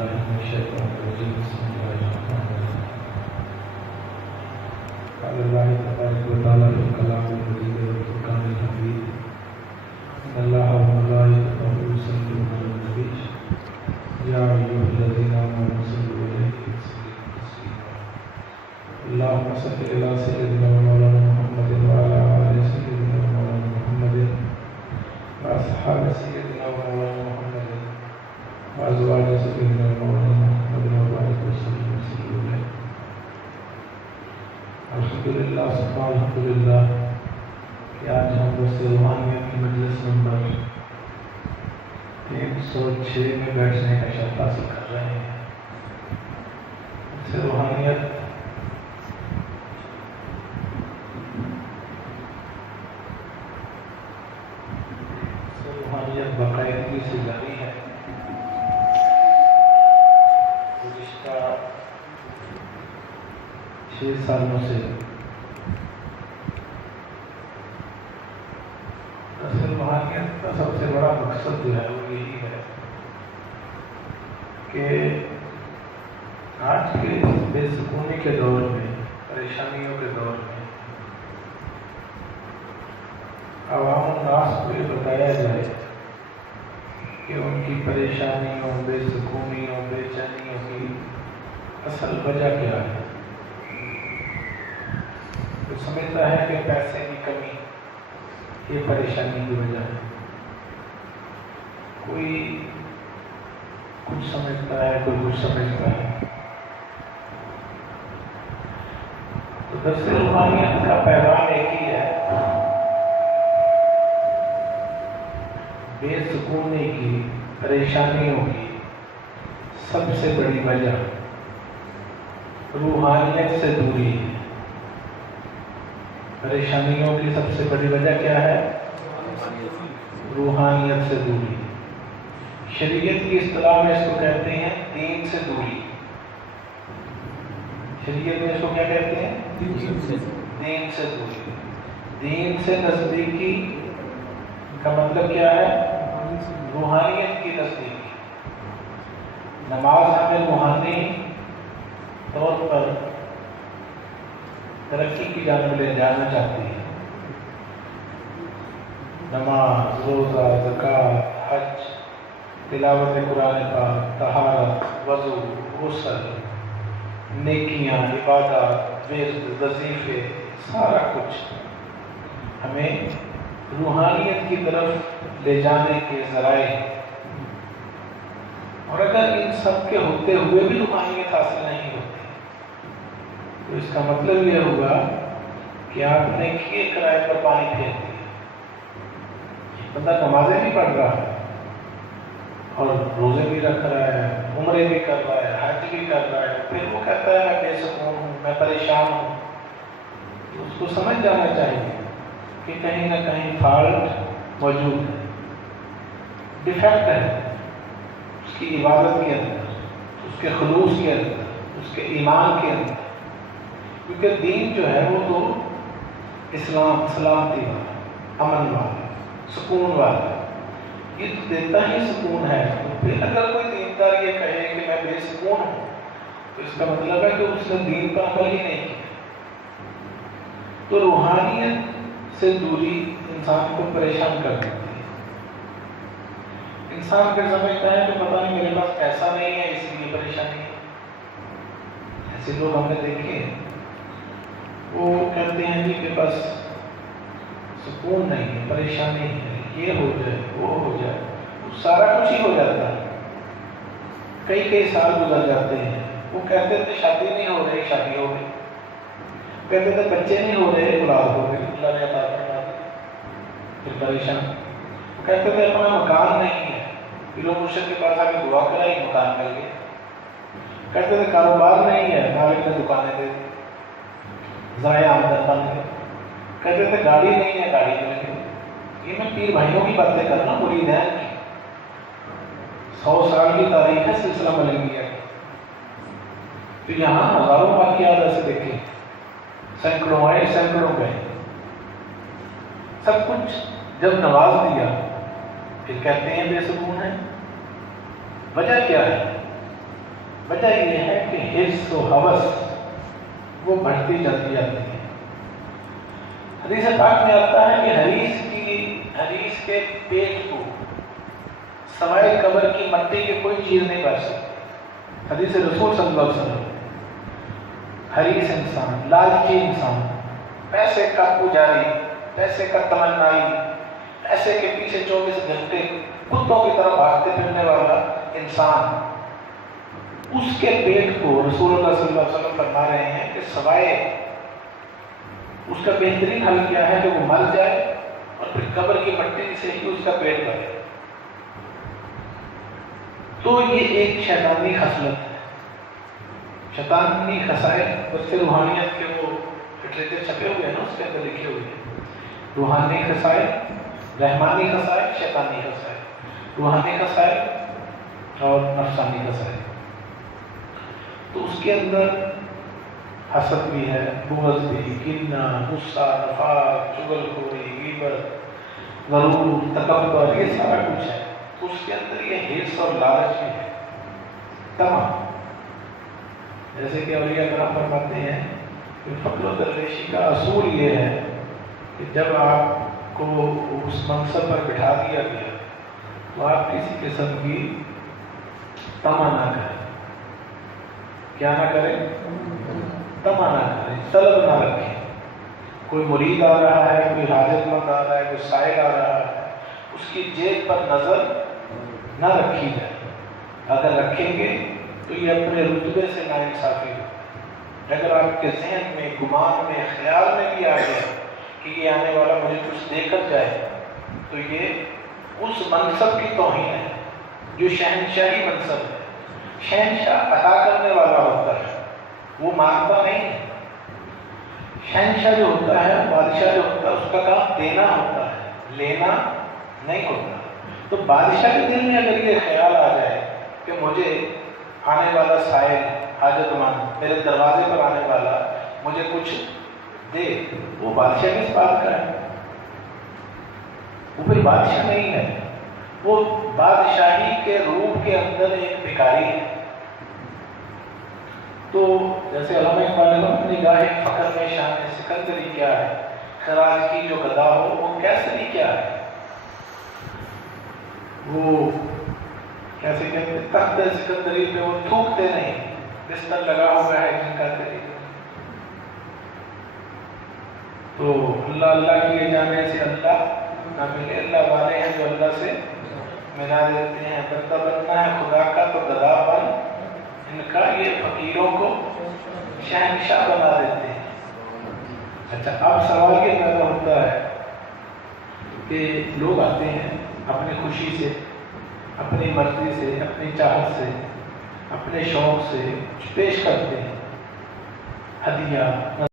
بالله من الشيطان الرجيم بسم الله الرحمن الرحيم قال الله تبارك وتعالى في الكلام المجيد والفرقان الحميد إن الله وملائكته يصلون على النبي يا أيها الذين آمنوا صلوا عليه وسلموا تسليما اللهم صل على سيدنا ومولانا محمد وعلى آل سيدنا ومولانا محمد وأصحاب سيدنا ومولانا محمد وأزواج سيدنا ومولانا محمد وبارك وسلم عليه. الحمدللہ ثم الحمدللہ کہ آج ہم دوست روحانیت کی مجلس نمبر 306 میں بیٹھنے کا شرف حاصل کر رہے ہیں. اس سے روحانیت باقاعدگی سے جاری ہے. گزشتہ 6 سالوں سے اصل روحانیت کا سب سے بڑا مقصد جو ہے وہ یہی ہے کہ آج کے بے سکونی کے دور میں، پریشانیوں کے دور میں عوام الناس کو یہ بتایا جائے کہ ان کی پریشانیوں، بے سکونیوں، بے چینیوں کی اصل وجہ کیا ہے. وہ سمجھتا ہے کہ پیسے کی کمی یہ پریشانی کی وجہ ہے. کوئی کچھ سمجھتا ہے، کوئی کچھ سمجھتا ہے. تو درس روحانیت کا پیغام ایک ہی ہے، بے سکونی کی، پریشانیوں کی سب سے بڑی وجہ روحانیت سے دوری ہے. پریشانیوں کی سب سے بڑی وجہ کیا ہے؟ روحانیت سے دوری. شریعت کی اصطلاح میں اس کو کہتے ہیں دین سے دوری. شریعت میں اس کو کیا کہتے ہیں؟ دین سے دوری. دین سے نزدیکی کا مطلب کیا ہے؟ روحانیت کی نزدیکی. نماز ہمیں روحانی طور پر ترقی کی جانب لے جانا چاہتی ہے. نماز، روزہ، زکوٰۃ، حج، تلاوت قرآن پاک، طہارت، وضو، غسل، نیکیاں، عبادات، ورد، وظیفے، سارا کچھ ہمیں روحانیت کی طرف لے جانے کے ذرائع ہیں. اور اگر ان سب کے ہوتے ہوئے بھی روحانیت حاصل نہیں ہوتی تو اس کا مطلب یہ ہوگا کہ آپ نے کیے کرائے پر پانی پھینک دیا. بندہ نمازیں بھی پڑھ رہا ہے اور روزے بھی رکھ رہا ہے، عمرے بھی کر رہا ہے، حج بھی کر رہا ہے، پھر وہ کہتا ہے میں بے سکون ہوں، میں پریشان ہوں. تو اس کو سمجھ جانا چاہیے کہ کہیں نہ کہیں فالٹ موجود ہے، ڈیفیکٹ ہے اس کی عبادت کے اندر، اس کے خلوص کے اندر، اس کے ایمان کے اندر. کیونکہ دین جو ہے وہ تو اسلام، سلامتی والا، امن والا، سکون والا، یہ تو دیتا ہی سکون ہے. تو پھر اگر کوئی دیندار یہ کہے کہ میں بے سکون ہوں تو اس کا مطلب ہے کہ اس نے دین پر عمل ہی نہیں کیا. تو روحانیت سے دوری انسان کو پریشان کر دیتی ہے. انسان پھر سمجھتا ہے کہ پتہ نہیں میرے پاس پیسہ نہیں ہے اسی لیے پریشانی ہے. ایسے لوگ ہم نے دیکھے ہیں، وہ کہتے ہیں جی کہ بس سکون نہیں ہے، پریشانی ہے، یہ ہو جائے، وہ ہو جائے، سارا کچھ ہی ہو جاتا ہے. کئی سال گزر جاتے ہیں. وہ کہتے تھے شادی نہیں ہو رہی، شادی ہو گئی. کہتے تھے بچے نہیں ہو رہے، اولاد ہو گئی، اللہ نے عطا فرما دی. پھر پریشان. وہ کہتے تھے اپنا مکان نہیں ہے، پھر وہ مرشد کے پاس آ کے دعا کرائی، مکان مل گیا. کہتے تھے کاروبار نہیں ہے، مالک نے دکانیں دے دی، ذرائع آمدن بن گئے. کہتے تھے گاڑی نہیں ہے، گاڑی مل گئی. یہ میں پیر بھائیوں کی باتیں کر رہا ہوں، مریدین کی. 100 سال کی تاریخ ہے سلسلہ ملنگیا کی. تو یہاں ہزاروں واقعات ایسے دیکھیں، سینکڑوں آئے، سینکڑوں گئے. سب کچھ جب نواز دیا پھر کہتے ہیں بے سکون ہے. وجہ کیا ہے؟ وجہ یہ ہے کہ حرص و ہوس وہ بڑھتی چلتی جاتی ہے۔ حدیث پاک میں آتا ہے کہ حریص کے پیٹ کو سوائے قبر کی مٹی کی کوئی چیز نہیں بچ سکتی۔ حدیث رسول صلی اللہ علیہ وسلم، حریص انسان، لالچی انسان، پیسے کا پجاری، پیسے کا تمنائی، پیسے کے پیچھے 24 گھنٹے کتوں کی طرح بھاگتے پھرنے والا انسان، اس کے پیٹ کو رسول اللہ صلی اللہ علیہ وسلم فرما رہے ہیں کہ سوائے اس کا بہترین حل کیا ہے کہ وہ مر جائے اور پھر قبر کی مٹی سے ہی اس کا پیٹ بھرے۔ تو یہ ایک شیطانی خصلت ہے، شیطانی خصائل۔ اس کے روحانیت کے وہ لٹریچر چھپے ہوئے ہیں نا، اس کے اندر لکھے ہوئے ہیں روحانی خصائل، رحمانی خصائل، شیطانی خصائل، روحانی خصائل اور نفسانی خصائل۔ تو اس کے اندر حسد بھی ہے، بغض بھی، کینہ، غصہ، نفاق، چغلخوری، غیبت، غرور، تکبر، یہ سارا کچھ ہے۔ تو اس کے اندر یہ حرص اور لالچ بھی ہے تمام۔ جیسے کہ اولیاء کرام فرماتے ہیں کہ فقر و درویشی کا اصول یہ ہے کہ جب آپ کو اس منصب پر بٹھا دیا گیا تو آپ کسی قسم کی طمع نہ کریں۔ کیا نہ کریں؟ طمع نہ کریں، طلب نہ رکھیں۔ کوئی مرید آ رہا ہے، کوئی حاجت مند آ رہا ہے، کوئی سائل آ رہا ہے، اس کی جیب پر نظر نہ رکھی جائے۔ اگر رکھیں گے تو یہ اپنے رتبے سے ناانصافی ہو۔ اگر آپ کے ذہن میں، گمان میں، خیال میں بھی آ گیا کہ یہ آنے والا مجھے کچھ دے کر جائے تو یہ اس منصب کی توہین ہے جو شہنشاہی منصب ہے۔ شہنشاہ عطا کرنے والا ہوتا ہے، وہ مانگتا نہیں ہے۔ شہنشاہ جو ہوتا ہے، بادشاہ جو ہوتا ہے، اس کا کام دینا ہوتا ہے، لینا نہیں ہوتا۔ تو بادشاہ کے دل میں اگر یہ خیال آ جائے کہ مجھے آنے والا سائل، حاجت مند، میرے دروازے پر آنے والا مجھے کچھ دے، وہ بادشاہ کس بات کا ہے؟ وہ کوئی بادشاہ نہیں ہے، وہ بادشاہی کے روپ کے اندر ایک بھکاری ہے۔ تو جیسے علامہ اقبال نے اپنی گاہ فخر میں شان سکندری کیا ہے، خراج کی جو گدا ہو وہ کیسری کیا ہے۔ وہ کیسے کہتے ہیں، تخت سکندری پہ وہ تھوکتے نہیں، بستر لگا ہوا ہے جن کا طریقہ۔ تو اللہ اللہ کیے جانے سے اللہ نہ ملے، اللہ والے ہیں جو اللہ سے ملا دیتے ہیں۔ بندہ بننا ہے خدا کا تو گدا بن ان کا، یہ فقیروں کو شہنشاہ بنا دیتے ہیں۔ اچھا، اب سوال یہ پیدا ہوتا ہے کہ لوگ آتے ہیں اپنی خوشی سے، اپنی مرضی سے، اپنی چاہت سے، اپنے شوق سے کچھ پیش کرتے ہیں، ہدیہ